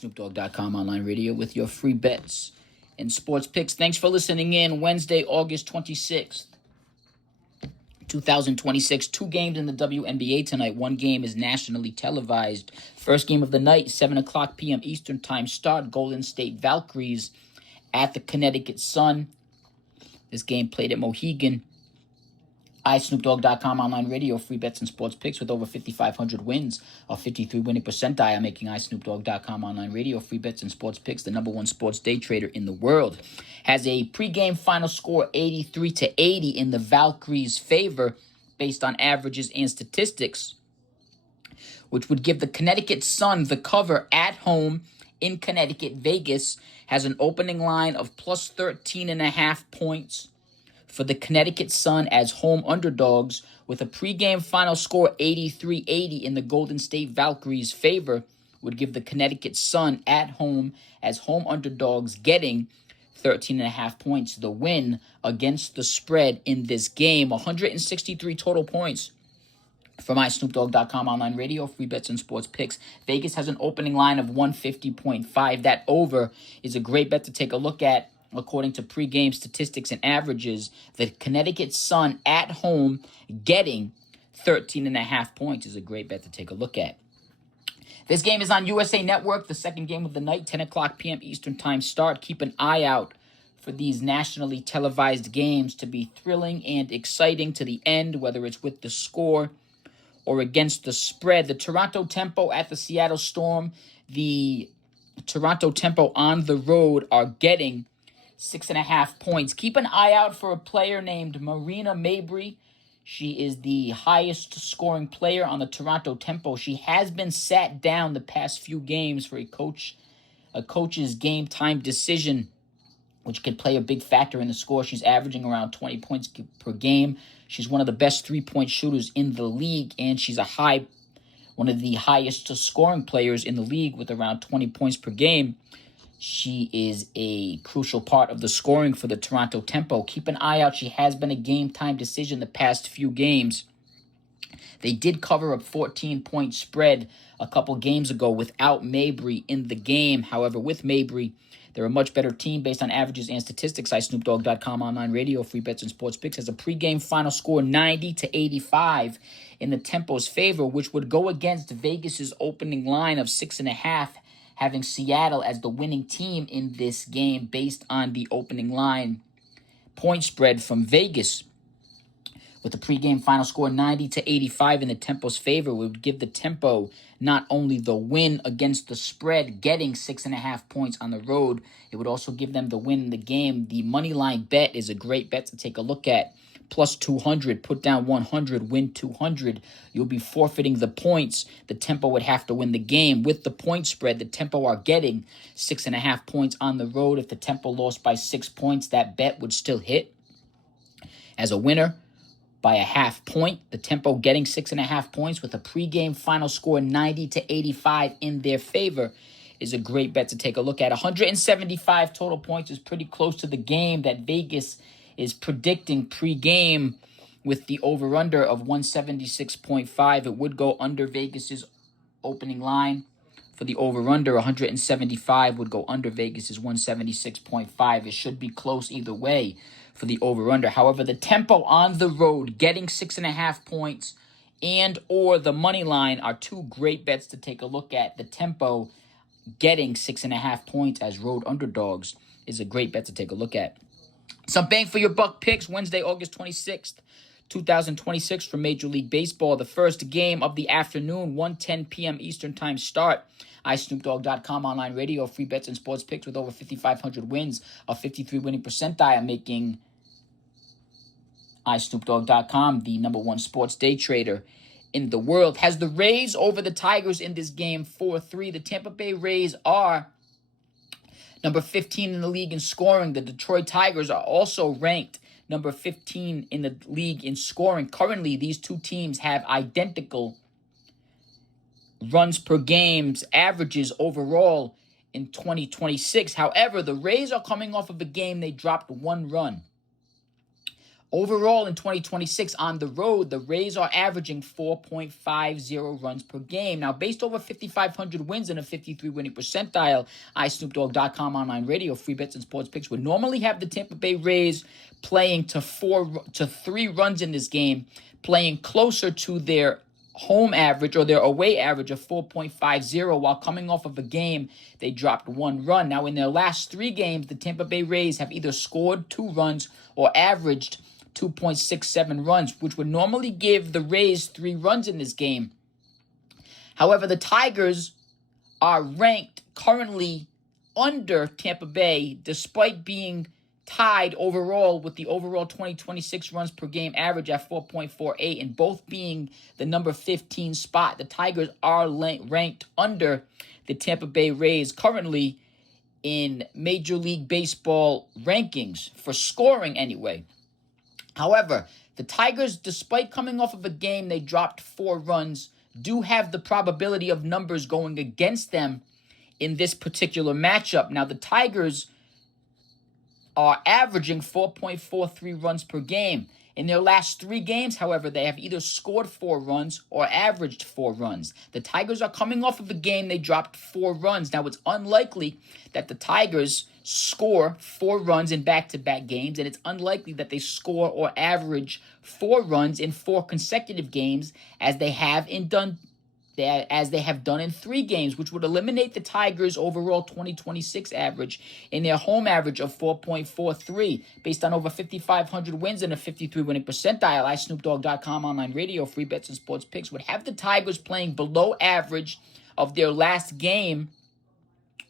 SnoopDogg.com online radio with your free bets and sports picks. Thanks for listening in. Wednesday, August 26th, 2026. Two games in the WNBA tonight. One game is nationally televised. First game of the night, 7 o'clock p.m. Eastern Time start. Golden State Valkyries at the Connecticut Sun. This game played at Mohegan. iSnoopDogg.com online radio, free bets and sports picks with over 5,500 wins, a 53 winning percentile, making iSnoopDogg.com online radio, free bets and sports picks the number one sports day trader in the world. Has a pregame final score 83-80 in the Valkyries' favor based on averages and statistics, which would give the Connecticut Sun the cover at home in Connecticut. Vegas has an opening line of plus 13.5 points for the Connecticut Sun as home underdogs, with a pregame final score 83-80 in the Golden State Valkyries' favor, would give the Connecticut Sun at home as home underdogs getting 13.5 points. The win against the spread in this game, 163 total points for iSnoopDogg.com online radio, free bets and sports picks. Vegas has an opening line of 150.5. That over is a great bet to take a look at. According to pregame statistics and averages, the Connecticut Sun at home getting 13.5 points is a great bet to take a look at. This game is on USA Network, the second game of the night, 10 o'clock p.m. Eastern Time start. Keep an eye out for these nationally televised games to be thrilling and exciting to the end, whether it's with the score or against the spread. The Toronto Tempo at the Seattle Storm. The Toronto Tempo on the road are getting 6.5 points. Keep an eye out for a player named Marina Mabrey. She is the highest scoring player on the Toronto Tempo. She has been sat down the past few games for a coach's game time decision, which could play a big factor in the score. She's averaging around 20 points per game. She's one of the best three-point shooters in the league, and she's one of the highest scoring players in the league with around 20 points per game. She is a crucial part of the scoring for the Toronto Tempo. Keep an eye out. She has been a game-time decision the past few games. They did cover a 14-point spread a couple games ago without Mabrey in the game. However, with Mabrey, they're a much better team based on averages and statistics. iSnoopDogg.com online radio, free bets and sports picks has a pregame final score 90-85 in the Tempo's favor, which would go against Vegas's opening line of 6.5, having Seattle as the winning team in this game based on the opening line point spread from Vegas. With the pregame final score 90-85 in the Tempo's favor, would give the Tempo not only the win against the spread, getting 6.5 points on the road, it would also give them the win in the game. The money line bet is a great bet to take a look at. Plus 200, put down 100, win 200. You'll be forfeiting the points. The Tempo would have to win the game. With the point spread, the Tempo are getting 6.5 points on the road. If the Tempo lost by 6 points, that bet would still hit as a winner by a half point. The Tempo getting 6.5 points with a pregame final score 90-85 in their favor is a great bet to take a look at. 175 total points is pretty close to the game that Vegas is predicting pregame with the over-under of 176.5. It would go under Vegas's opening line. For the over-under, 175 would go under Vegas's 176.5. It should be close either way for the over-under. However, the Tempo on the road getting 6.5 points and or the money line are two great bets to take a look at. The Tempo getting 6.5 points as road underdogs is a great bet to take a look at. Some bang for your buck picks Wednesday, August 26th, 2026 from Major League Baseball. The first game of the afternoon, 1:10 p.m. Eastern Time start. iSnoopDogg.com online radio, free bets and sports picks with over 5,500 wins, a 53 winning percentile, making iSnoopDogg.com the number one sports day trader in the world. Has the Rays over the Tigers in this game 4-3. The Tampa Bay Rays are number 15 in the league in scoring. The Detroit Tigers are also ranked number 15 in the league in scoring. Currently, these two teams have identical runs per games averages overall in 2026. However, the Rays are coming off of a game they dropped one run Overall, in 2026 on the road, the Rays are averaging 4.50 runs per game. Now, based over 5,500 wins and a 53 winning percentile, iSnoopDogg.com online radio, free bets and sports picks would normally have the Tampa Bay Rays playing to 3 runs in this game, playing closer to their home average or their away average of 4.50 while coming off of a game they dropped 1 run. Now, in their last 3 games, the Tampa Bay Rays have either scored 2 runs or averaged 2.67 runs, which would normally give the Rays 3 runs in this game. However, the Tigers are ranked currently under Tampa Bay, despite being tied overall with the overall 2026 runs per game average at 4.48, and both being the number 15 spot. The Tigers are ranked under the Tampa Bay Rays currently in Major League Baseball rankings for scoring anyway. However, the Tigers, despite coming off of a game they dropped 4 runs, do have the probability of numbers going against them in this particular matchup. Now, the Tigers are averaging 4.43 runs per game. In their last 3 games, however, they have either scored 4 runs or averaged 4 runs. The Tigers are coming off of a game they dropped 4 runs. Now, it's unlikely that the Tigers score 4 runs in back-to-back games, and it's unlikely that they score or average 4 runs in 4 consecutive games as they have done in 3 games, which would eliminate the Tigers' overall 2026 average in their home average of 4.43, based on over 5,500 wins and a 53 winning percentile. iSnoopDogg.com online radio, free bets and sports picks would have the Tigers playing below average of their last game,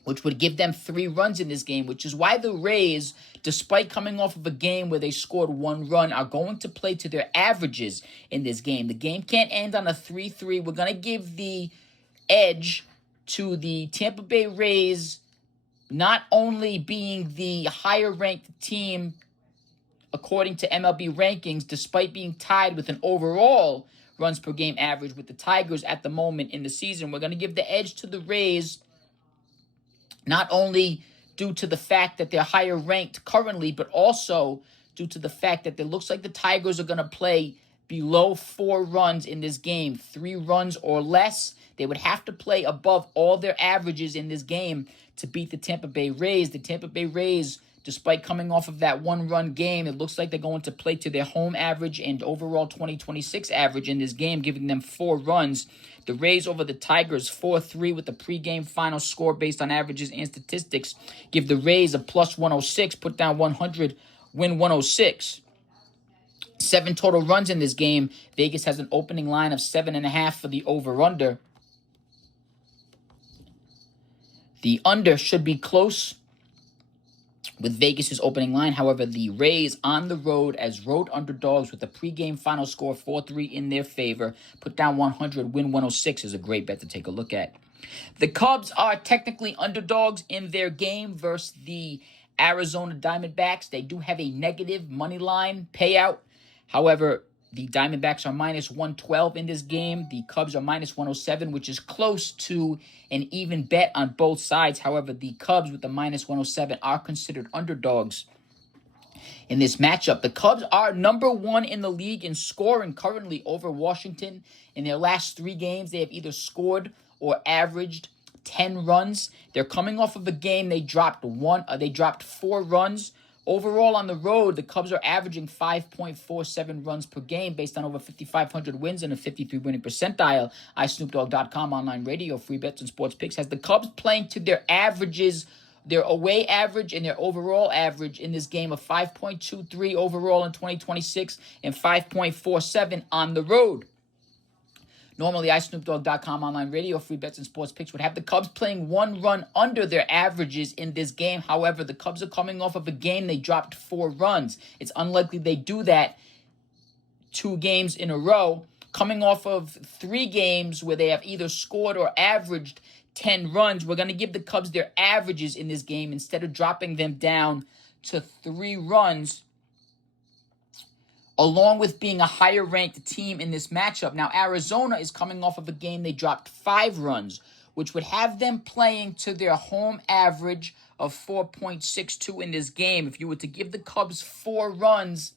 which would give them 3 runs in this game, which is why the Rays, despite coming off of a game where they scored 1 run, are going to play to their averages in this game. The game can't end on a 3-3. We're going to give the edge to the Tampa Bay Rays, not only being the higher-ranked team according to MLB rankings, despite being tied with an overall runs per game average with the Tigers at the moment in the season. We're going to give the edge to the Rays, not only due to the fact that they're higher ranked currently, but also due to the fact that it looks like the Tigers are going to play below 4 runs in this game. 3 runs or less, they would have to play above all their averages in this game to beat the Tampa Bay Rays. The Tampa Bay Rays, despite coming off of that 1-run game, it looks like they're going to play to their home average and overall 2026 average in this game, giving them 4 runs. The Rays over the Tigers 4-3 with the pregame final score based on averages and statistics. Give the Rays a plus 106, put down 100, win 106. 7 total runs in this game. Vegas has an opening line of 7.5 for the over-under. The under should be close with Vegas' opening line. However, the Rays on the road as road underdogs with a pregame final score 4-3 in their favor. Put down 100, win 106 is a great bet to take a look at. The Cubs are technically underdogs in their game versus the Arizona Diamondbacks. They do have a negative money line payout. However, the Diamondbacks are minus 112 in this game. The Cubs are minus 107, which is close to an even bet on both sides. However, the Cubs with the minus 107 are considered underdogs in this matchup. The Cubs are number 1 in the league in scoring currently over Washington. In their last 3 games, they have either scored or averaged 10 runs. They're coming off of a game they dropped 4 runs. Overall on the road, the Cubs are averaging 5.47 runs per game based on over 5,500 wins and a 53 winning percentile. iSnoopDogg.com online radio, free bets and sports picks has the Cubs playing to their averages, their away average and their overall average in this game of 5.23 overall in 2026 and 5.47 on the road. Normally, iSnoopDogg.com online radio, free bets and sports picks would have the Cubs playing 1 run under their averages in this game. However, the Cubs are coming off of a game they dropped 4 runs. It's unlikely they do that 2 games in a row. Coming off of 3 games where they have either scored or averaged 10 runs, we're going to give the Cubs their averages in this game instead of dropping them down to 3 runs, along with being a higher-ranked team in this matchup. Now, Arizona is coming off of a game they dropped 5 runs, which would have them playing to their home average of 4.62 in this game. If you were to give the Cubs 4 runs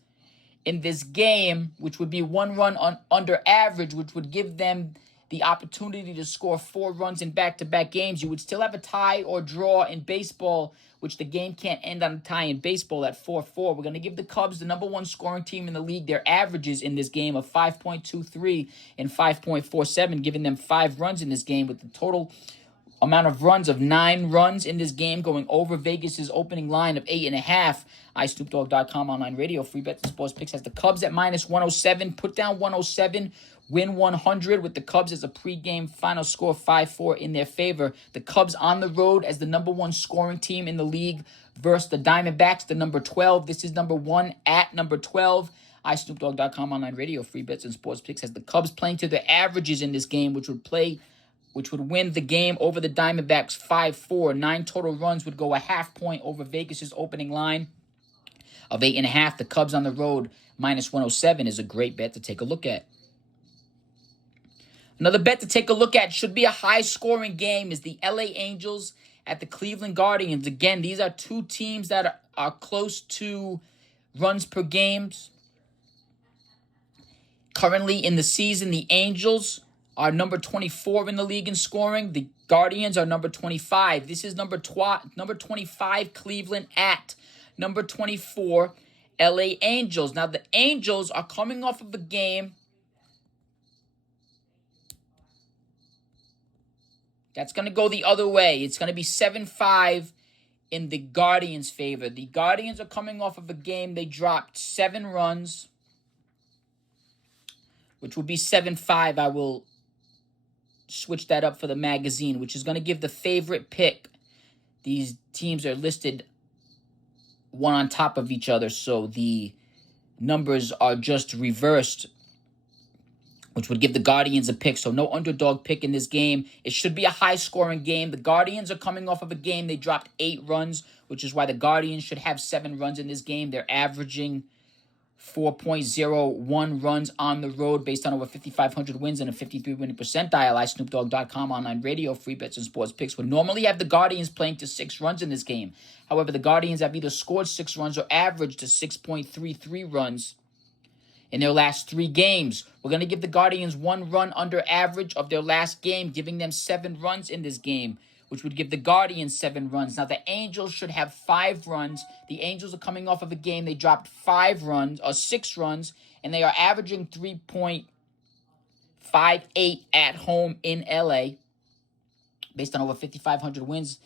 in this game, which would be 1 run under average, which would give them the opportunity to score 4 runs in back-to-back games. You would still have a tie or draw in baseball, which the game can't end on a tie in baseball at 4-4. We're going to give the Cubs, the number one scoring team in the league, their averages in this game of 5.23 and 5.47, giving them 5 runs in this game with the total amount of runs of 9 runs in this game, going over Vegas's opening line of 8.5. iSnoopDogg.com online radio, free bets and sports picks has the Cubs at minus 107. Put down 107, win 100 with the Cubs as a pregame final score 5-4 in their favor. The Cubs on the road as the number one scoring team in the league versus the Diamondbacks, the number 12. This is number 1 at number 12. iSnoopDogg.com online radio, free bets and sports picks has the Cubs playing to their averages in this game, which would win the game over the Diamondbacks 5-4. 9 total runs would go a half point over Vegas's opening line of 8.5. The Cubs on the road minus 107 is a great bet to take a look at. Another bet to take a look at should be a high-scoring game is the LA Angels at the Cleveland Guardians. Again, these are two teams that are close to runs per games. Currently in the season, the Angels are number 24 in the league in scoring. The Guardians are number 25. This is number 25 Cleveland at number 24 LA Angels. Now the Angels are coming off of a game that's going to go the other way. It's going to be 7-5 in the Guardians' favor. The Guardians are coming off of a game they dropped 7 runs, which will be 7-5. I will switch that up for the magazine, which is going to give the favorite pick. These teams are listed one on top of each other, so the numbers are just reversed, which would give the Guardians a pick. So no underdog pick in this game. It should be a high-scoring game. The Guardians are coming off of a game they dropped 8 runs, which is why the Guardians should have 7 runs in this game. They're averaging 4.01 runs on the road based on over 5,500 wins and a 53 winning percentile. iSnoopDogg.com online radio, free bets and sports picks would normally have the Guardians playing to 6 runs in this game. However, the Guardians have either scored 6 runs or averaged to 6.33 runs in their last 3 games. We're going to give the Guardians 1 run under average of their last game, giving them 7 runs in this game, which would give the Guardians 7 runs. Now, the Angels should have 5 runs. The Angels are coming off of a game they dropped 6 runs, and they are averaging 3.58 at home in LA, based on over 5,500 wins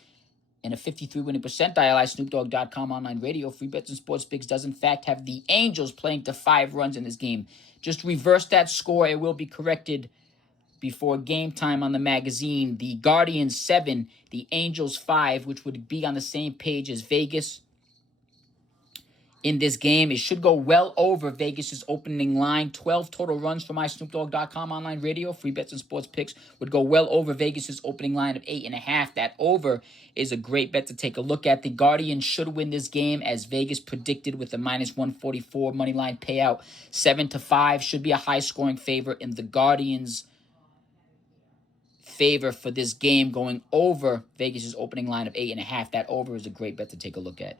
and a 53 winning percentile. iSnoopDogg.com online radio, free bets and sports picks does in fact have the Angels playing to 5 runs in this game. Just reverse that score. It will be corrected before game time on the magazine. The Guardians 7, the Angels 5, which would be on the same page as Vegas in this game. It should go well over Vegas's opening line. 12 total runs from iSnoopDogg.com online radio. Free bets and sports picks would go well over Vegas's opening line of 8.5. That over is a great bet to take a look at. The Guardians should win this game as Vegas predicted with a minus 144 money line payout. 7-5 should be a high scoring favor in the Guardians' favor for this game, going over Vegas's opening line of 8.5. That over is a great bet to take a look at.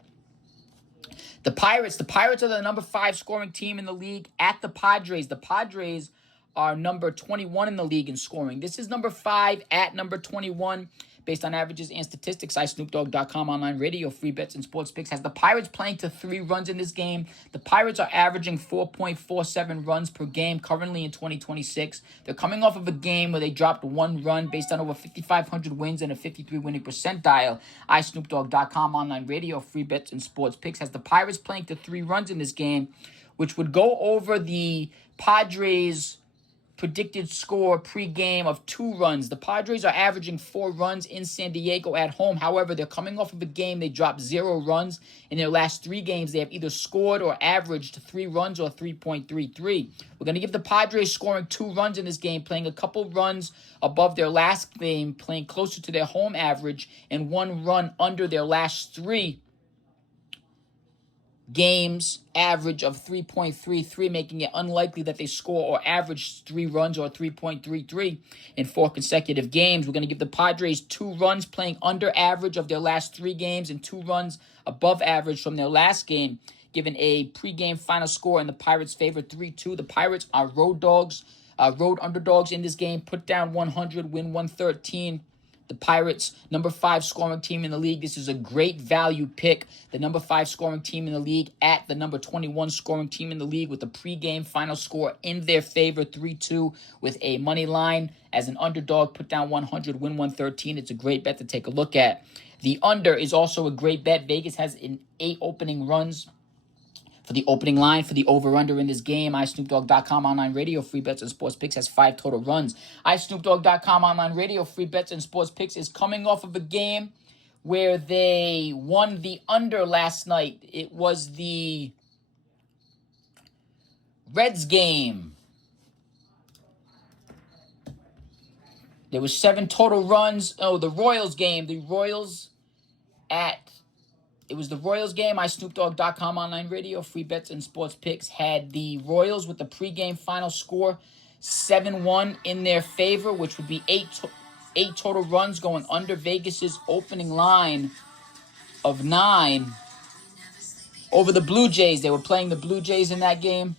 The Pirates are the number 5 scoring team in the league at the Padres. The Padres are number 21 in the league in scoring. This is number 5 at number 21 based on averages and statistics. iSnoopDogg.com online radio, free bets and sports picks has the Pirates playing to 3 runs in this game. The Pirates are averaging 4.47 runs per game currently in 2026. They're coming off of a game where they dropped 1 run based on over 5,500 wins and a 53 winning percentile. iSnoopDogg.com online radio, free bets and sports picks has the Pirates playing to 3 runs in this game, which would go over the Padres' predicted score pre-game of 2 runs. The Padres are averaging 4 runs in San Diego at home. However, they're coming off of a game they dropped 0 runs. In their last 3 games, they have either scored or averaged 3 runs or 3.33. We're going to give the Padres scoring 2 runs in this game, playing a couple runs above their last game, playing closer to their home average, and 1 run under their last 3 games average of 3.33, making it unlikely that they score or average 3 runs or 3.33 in 4 consecutive games. We're going to give the Padres 2 runs playing under average of their last 3 games and 2 runs above average from their last game, giving a pregame final score in the Pirates' favor, 3-2. The Pirates are road underdogs in this game. Put down 100, win 113. The Pirates, number 5 scoring team in the league. This is a great value pick. The number 5 scoring team in the league at the number 21 scoring team in the league with the pregame final score in their favor, 3-2, with a money line as an underdog. Put down 100, win 113. It's a great bet to take a look at. The under is also a great bet. Vegas has 8 opening runs for the opening line for the over-under in this game. iSnoopDogg.com online radio, free bets and sports picks has 5 total runs. iSnoopDogg.com online radio, free bets and sports picks is coming off of a game where they won the under last night. It was the Reds game. There was 7 total runs. Oh, the Royals game. It was the Royals game. iSnoopDogg.com online radio, free bets and sports picks had the Royals with the pregame final score 7-1 in their favor, which would be 8 total runs going under Vegas's opening line of 9 over the Blue Jays. They were playing the Blue Jays in that game.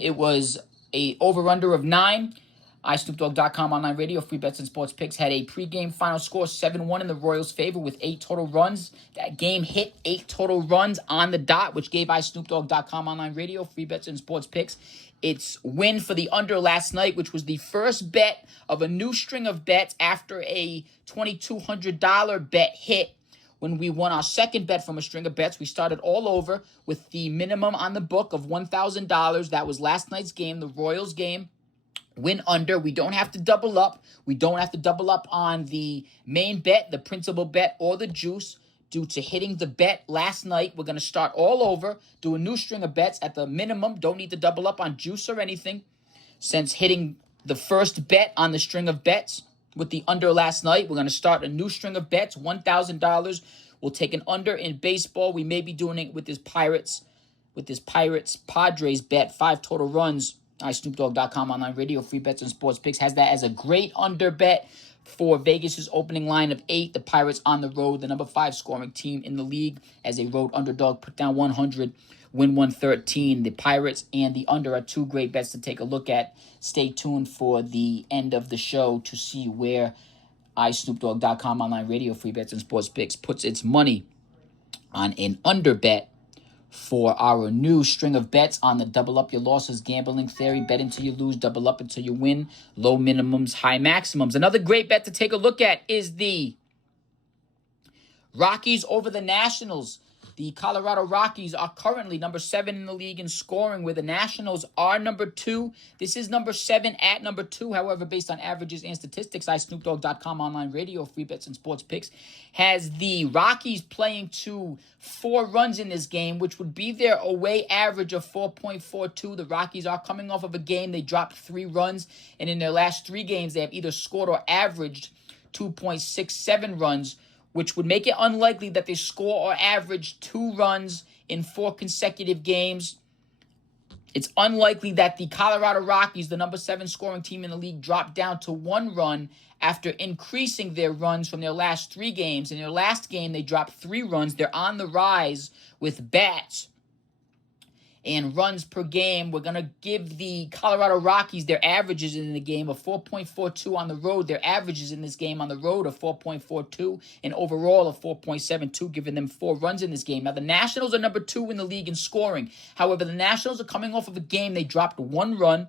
It was a over-under of 9. iSnoopDogg.com online radio, free bets and sports picks had a pregame final score 7-1 in the Royals' favor with 8 total runs. That game hit 8 total runs on the dot, which gave iSnoopDogg.com online radio, free bets and sports picks its win for the under last night, which was the first bet of a new string of bets after a $2,200 bet hit. When we won our second bet from a string of bets, we started all over with the minimum on the book of $1,000. That was last night's game, the Royals game. Win under. We don't have to double up. We don't have to double up on the main bet, the principal bet, or the juice due to hitting the bet last night. We're going to start all over, do a new string of bets at the minimum. Don't need to double up on juice or anything since hitting the first bet on the string of bets with the under last night. We're going to start a new string of bets, $1,000. We'll take an under in baseball. We may be doing it with this Pirates Padres bet, 5 total runs. iSnoopDogg.com online radio, free bets and sports picks has that as a great under bet for Vegas's opening line of 8. The Pirates on the road, the number 5 scoring team in the league as a road underdog, put down 100, win 113. The Pirates and the under are 2 great bets to take a look at. Stay tuned for the end of the show to see where iSnoopDogg.com online radio, free bets and sports picks puts its money on an under bet for our new string of bets on the double up your losses gambling theory. Bet until you lose, double up until you win. Low minimums, high maximums. Another great bet to take a look at is the Rockies over the Nationals. The Colorado Rockies are currently number 7 in the league in scoring, where the Nationals are number 2. This is number 7 at number 2. However, based on averages and statistics, iSnoopDogg.com online radio, free bets and sports picks, has the Rockies playing to 4 runs in this game, which would be their away average of 4.42. The Rockies are coming off of a game they dropped 3 runs, and in their last 3 games, they have either scored or averaged 2.67 runs, which would make it unlikely that they score or average 2 runs in 4 consecutive games. It's unlikely that the Colorado Rockies, the number 7 scoring team in the league, drop down to 1 run after increasing their runs from their last 3 games. In their last game, they dropped 3 runs. They're on the rise with bats and runs per game. We're going to give the Colorado Rockies their averages in the game of 4.42 on the road. Their averages in this game on the road are 4.42 and overall of 4.72, giving them 4 runs in this game. Now, the Nationals are number 2 in the league in scoring. However, the Nationals are coming off of a game they dropped 1 run.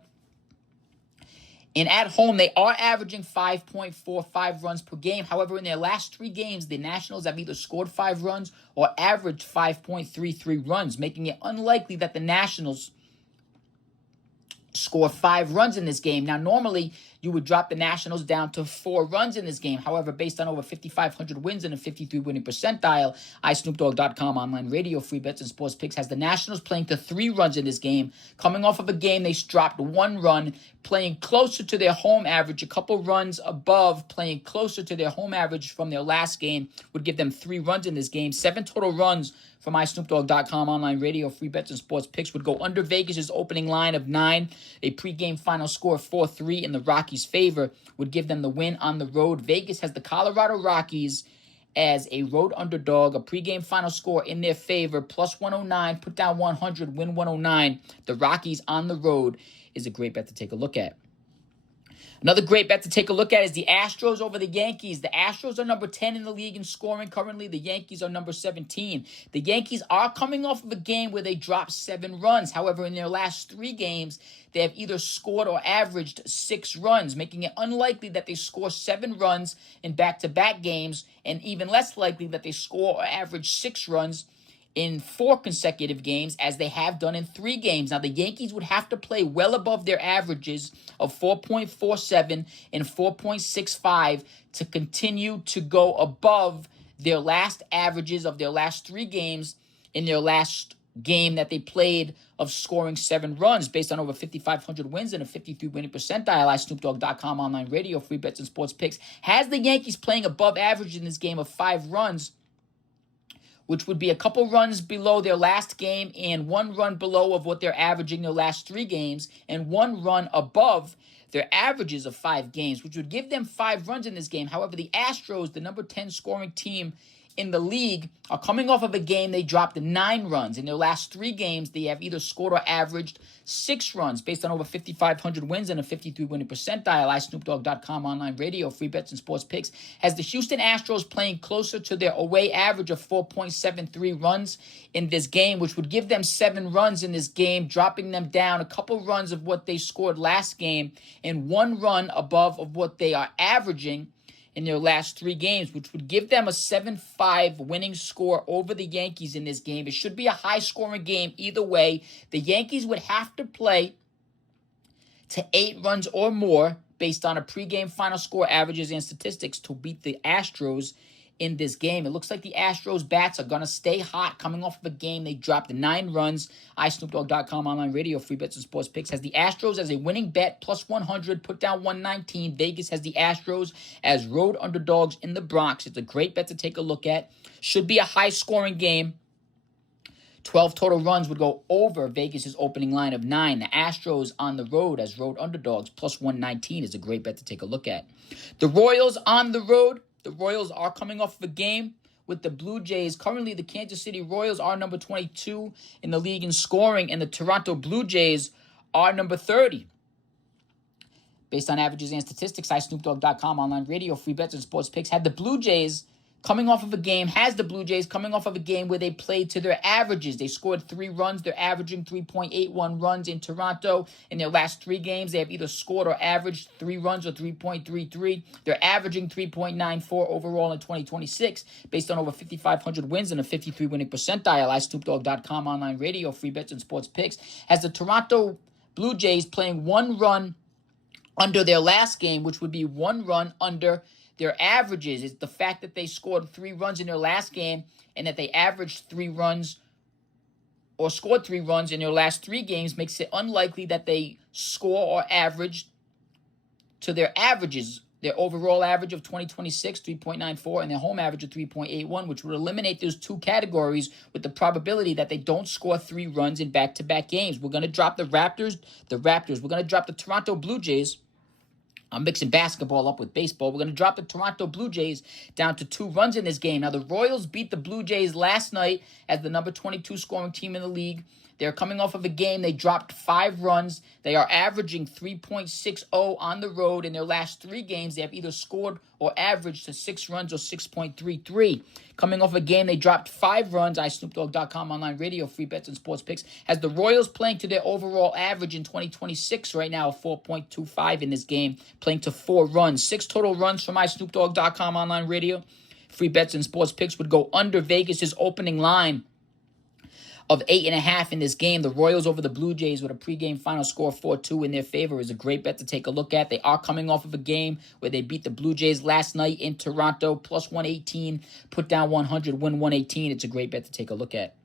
And at home, they are averaging 5.45 runs per game. However, in their last 3 games, the Nationals have either scored 5 runs or averaged 5.33 runs, making it unlikely that the Nationals score 5 runs in this game. Now, normally, you would drop the Nationals down to 4 runs in this game. However, based on over 5,500 wins and a 53 winning percentile, iSnoopDogg.com online radio, free bets and sports picks has the Nationals playing to 3 runs in this game, coming off of a game they dropped 1 run, playing closer to their home average, a couple runs above, playing closer to their home average from their last game, would give them 3 runs in this game. 7 total runs from iSnoopDogg.com online radio, free bets and sports picks would go under Vegas' opening line of 9. A pregame final score of 4-3 in the Rockies' favor would give them the win on the road. Vegas has the Colorado Rockies as a road underdog, a pregame final score in their favor, plus 109, put down 100, win 109. The Rockies on the road is a great bet to take a look at. Another great bet to take a look at is the Astros over the Yankees. The Astros are number 10 in the league in scoring currently. The Yankees are number 17. The Yankees are coming off of a game where they dropped 7 runs. However, in their last 3 games, they have either scored or averaged 6 runs, making it unlikely that they score 7 runs in back-to-back games, and even less likely that they score or average 6 runs in 4 consecutive games, as they have done in 3 games. Now, the Yankees would have to play well above their averages of 4.47 and 4.65 to continue to go above their last averages of their last 3 games in their last game that they played of scoring 7 runs based on over 5,500 wins and a 53 winning percentile. iSnoopDogg.com online radio, free bets and sports picks, has the Yankees playing above average in this game of 5 runs, which would be a couple runs below their last game and 1 run below of what they're averaging their last 3 games, and 1 run above their averages of 5 games, which would give them 5 runs in this game. However, the Astros, the number 10 scoring team in the league, are coming off of a game they dropped 9 runs. In their last 3 games, they have either scored or averaged 6 runs based on over 5,500 wins and a 53 winning percentile. iSnoopDogg.com online radio, free bets and sports picks, has the Houston Astros playing closer to their away average of 4.73 runs in this game, which would give them 7 runs in this game, dropping them down a couple runs of what they scored last game and 1 run above of what they are averaging in their last 3 games, which would give them a 7-5 winning score over the Yankees in this game. It should be a high-scoring game either way. The Yankees would have to play to 8 runs or more based on a pregame final score averages and statistics to beat the Astros in this game. It looks like the Astros bats are going to stay hot coming off of a game they dropped 9 runs. iSnoopDogg.com online radio, free bets and sports picks, has the Astros as a winning bet, plus 100, put down 119. Vegas has the Astros as road underdogs in the Bronx. It's a great bet to take a look at. Should be a high-scoring game. 12 total runs would go over Vegas' opening line of 9. The Astros on the road as road underdogs, plus 119, is a great bet to take a look at. The Royals on the road. The Royals are coming off of a game with the Blue Jays. Currently, the Kansas City Royals are number 22 in the league in scoring, and the Toronto Blue Jays are number 30. Based on averages and statistics, iSnoopDogg.com online radio, free bets and sports picks, had the Blue Jays coming off of a game, where they played to their averages. They scored 3 runs. They're averaging 3.81 runs in Toronto. In their last 3 games, they have either scored or averaged 3 runs or 3.33. They're averaging 3.94 overall in 2026, based on over 5,500 wins and a 53 winning percentile. iSnoopDogg.com online radio, free bets and sports picks, has the Toronto Blue Jays playing 1 run under their last game, which would be 1 run under their averages. Is the fact that they scored 3 runs in their last game and that they averaged 3 runs or scored 3 runs in their last 3 games makes it unlikely that they score or average to their averages. Their overall average of 2026, 3.94, and their home average of 3.81, which would eliminate those 2 categories with the probability that they don't score 3 runs in back-to-back games. We're going to drop the Raptors. We're going to drop the Toronto Blue Jays. I'm mixing basketball up with baseball. We're going to drop the Toronto Blue Jays down to 2 runs in this game. Now, the Royals beat the Blue Jays last night as the number 22 scoring team in the league. They're coming off of a game they dropped 5 runs. They are averaging 3.60 on the road. In their last 3 games, they have either scored or averaged to 6 runs or 6.33. Coming off a game they dropped 5 runs, iSnoopDogg.com online radio, free bets and sports picks, has the Royals playing to their overall average in 2026 right now of 4.25 in this game, playing to 4 runs. 6 total runs from iSnoopDogg.com online radio. Free bets and sports picks would go under Vegas' opening line of 8.5 in this game. The Royals over the Blue Jays with a pregame final score of 4-2 in their favor is a great bet to take a look at. They are coming off of a game where they beat the Blue Jays last night in Toronto, plus 118, put down 100, win 118. It's a great bet to take a look at.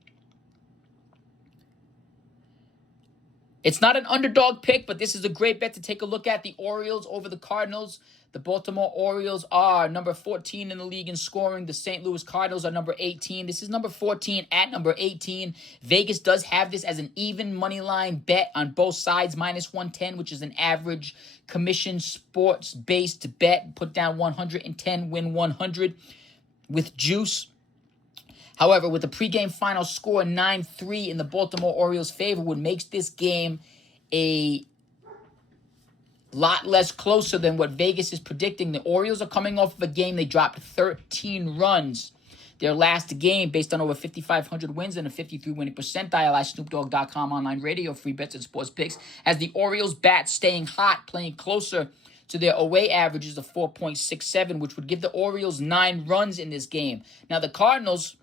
It's not an underdog pick, but this is a great bet to take a look at. The Orioles over the Cardinals. The Baltimore Orioles are number 14 in the league in scoring. The St. Louis Cardinals are number 18. This is number 14 at number 18. Vegas does have this as an even money line bet on both sides, minus 110, which is an average commission sports-based bet. Put down 110, win 100. with juice. However, with the pregame final score 9-3 in the Baltimore Orioles' favor, would makes this game a lot less closer than what Vegas is predicting. The Orioles are coming off of a game they dropped 13 runs their last game based on over 5,500 wins and a 53 winning percentile. iSnoopDogg.com online radio, free bets and sports picks. As the Orioles bat staying hot, playing closer to their away averages of 4.67, which would give the Orioles 9 runs in this game. Now the Cardinals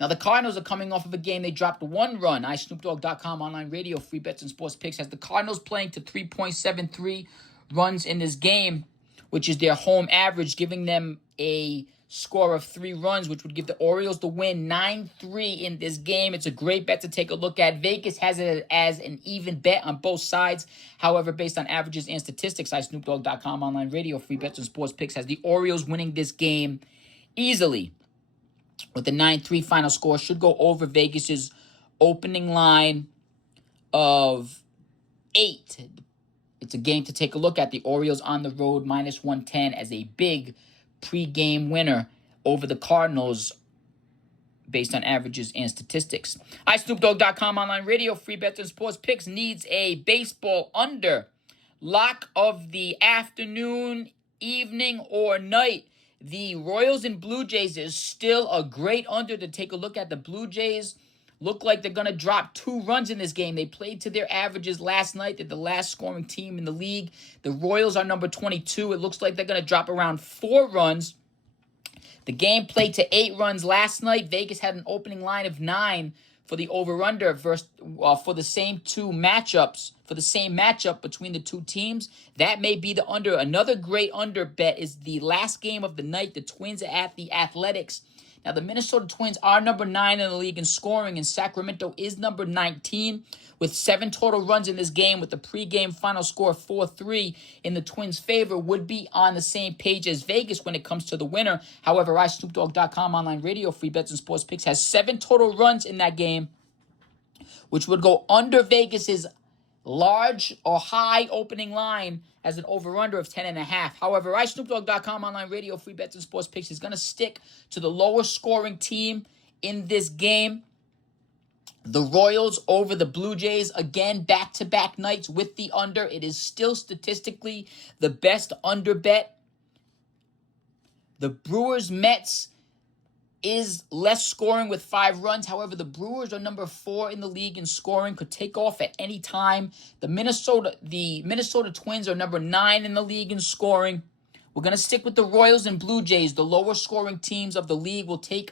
are coming off of a game they dropped 1 run. iSnoopDogg.com online radio, free bets and sports picks. Has the Cardinals playing to 3.73 runs in this game, which is their home average, giving them a score of 3 runs, which would give the Orioles the win 9-3 in this game. It's a great bet to take a look at. Vegas has it as an even bet on both sides. However, based on averages and statistics, iSnoopDogg.com online radio, free bets and sports picks has the Orioles winning this game easily with the 9-3 final score. Should go over Vegas's opening line of 8. It's a game to take a look at. The Orioles on the road, -110 as a big pre-game winner over the Cardinals based on averages and statistics. iSnoopDogg.com online radio, free bets and sports picks needs a baseball under. Lock of the afternoon, evening, or night. The Royals and Blue Jays is still a great under to take a look at. The Blue Jays look like they're going to drop 2 runs in this game. They played to their averages last night. They're the last scoring team in the league. The Royals are number 22. It looks like they're going to drop around 4 runs. The game played to 8 runs last night. Vegas had an opening line of 9 for the over-under for the same matchup between the two teams. That may be the under. Another great under bet is the last game of the night. The Twins are at the Athletics. Now, the Minnesota Twins are number 9 in the league in scoring, and Sacramento is number 19 with 7 total runs in this game, with the pregame final score 4-3 in the Twins' favor. Would be on the same page as Vegas when it comes to the winner. However, iSnoopDogg.com online radio, free bets and sports picks has 7 total runs in that game, which would go under Vegas's large or high opening line as an over-under of 10.5. However, iSnoopDogg.com online radio, free bets and sports picks is going to stick to the lower scoring team in this game. The Royals over the Blue Jays, again, back-to-back nights with the under. It is still statistically the best under bet. The Brewers-Mets is less scoring with 5 runs. However, the Brewers are number 4 in the league in scoring, could take off at any time. The Minnesota Twins are number 9 in the league in scoring. We're going to stick with the Royals and Blue Jays. The lower scoring teams of the league will take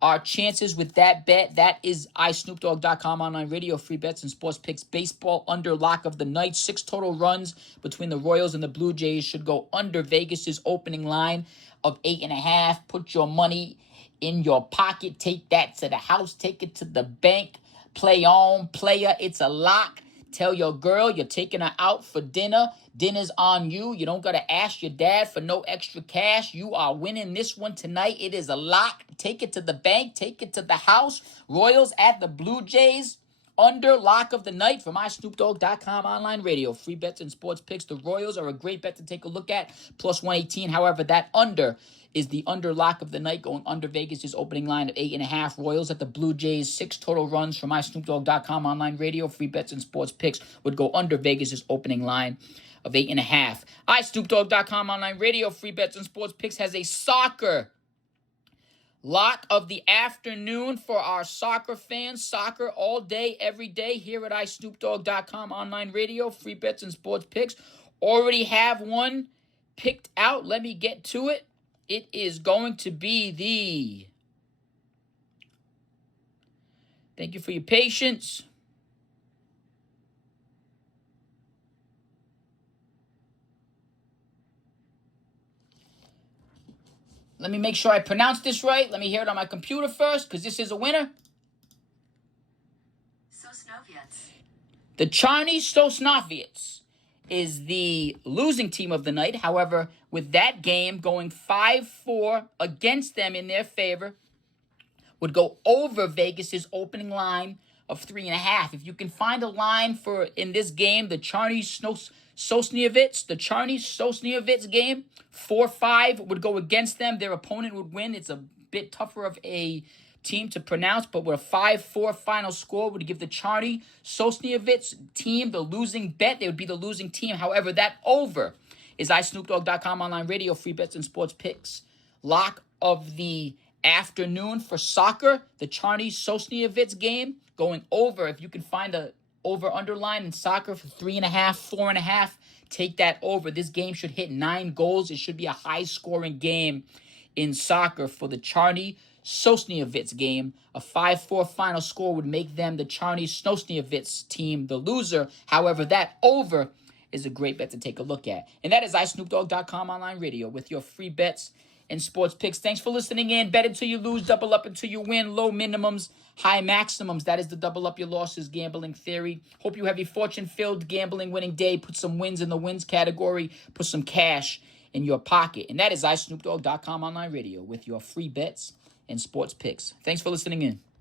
our chances with that bet. That is iSnoopDogg.com online radio, free bets and sports picks. Baseball under lock of the night. 6 total runs between the Royals and the Blue Jays should go under Vegas's opening line of 8.5. Put your money in your pocket. Take that to the house. Take it to the bank. Play on, player. It's a lock. Tell your girl you're taking her out for dinner. Dinner's on you. You don't got to ask your dad for no extra cash. You are winning this one tonight. It is a lock. Take it to the bank. Take it to the house. Royals at the Blue Jays. Under lock of the night from iSnoopDogg.com online radio. Free bets and sports picks. The Royals are a great bet to take a look at. Plus 118. However, that under is the under lock of the night, going under Vegas' opening line of 8.5. Royals at the Blue Jays. 6 total runs from iSnoopDogg.com online radio. Free bets and sports picks would go under Vegas' opening line of 8.5. iSnoopDogg.com online radio. Free bets and sports picks has a soccer lock of the afternoon for our soccer fans. Soccer all day, every day here at iSnoopDogg.com online radio. Free bets and sports picks. Already have one picked out. Let me get to it. It is going to be thank you for your patience. Let me make sure I pronounce this right. Let me hear it on my computer first, because this is a winner. Sosnowiec. The Chinese Sosnowiec is the losing team of the night. However, with that game going 5-4 against them in their favor, would go over Vegas's opening line of 3.5. If you can find a line for in this game, the Chinese Sosniewicz, the Charny Sosniewicz game, 4-5 would go against them. Their opponent would win. It's a bit tougher of a team to pronounce, but with a 5-4 final score would give the Charny Sosniewicz team the losing bet. They would be the losing team. However, that over is iSnoopDogg.com online radio, free bets and sports picks. Lock of the afternoon for soccer, the Charny Sosniewicz game going over. If you can find a over underline in soccer for 3.5, 4.5, take that over. This game should hit 9 goals. It should be a high scoring game in soccer for the Charny Sosniewicz game. A 5-4 final score would make them, the Charny Sosniewicz team, the loser. However, that over is a great bet to take a look at. And that is iSnoopDogg.com online radio with your free bets and sports picks. Thanks for listening in. Bet until you lose, double up until you win. Low minimums, high maximums. That is the double up your losses gambling theory. Hope you have a fortune-filled gambling winning day. Put some wins in the wins category. Put some cash in your pocket. And that is iSnoopDogg.com online radio with your free bets and sports picks. Thanks for listening in.